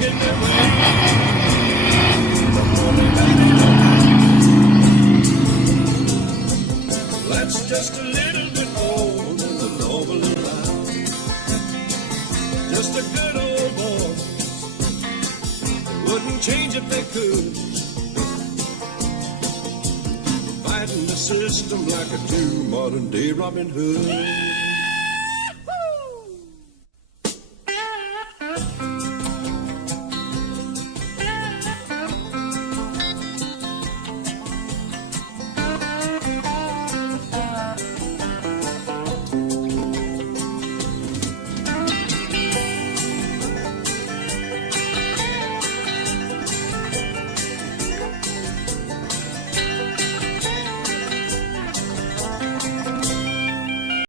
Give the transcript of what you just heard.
making their way. That's just a little bit more than the normal life. Just a good old boy. Wouldn't change if they could. Fighting the system like a true modern day Robin Hood.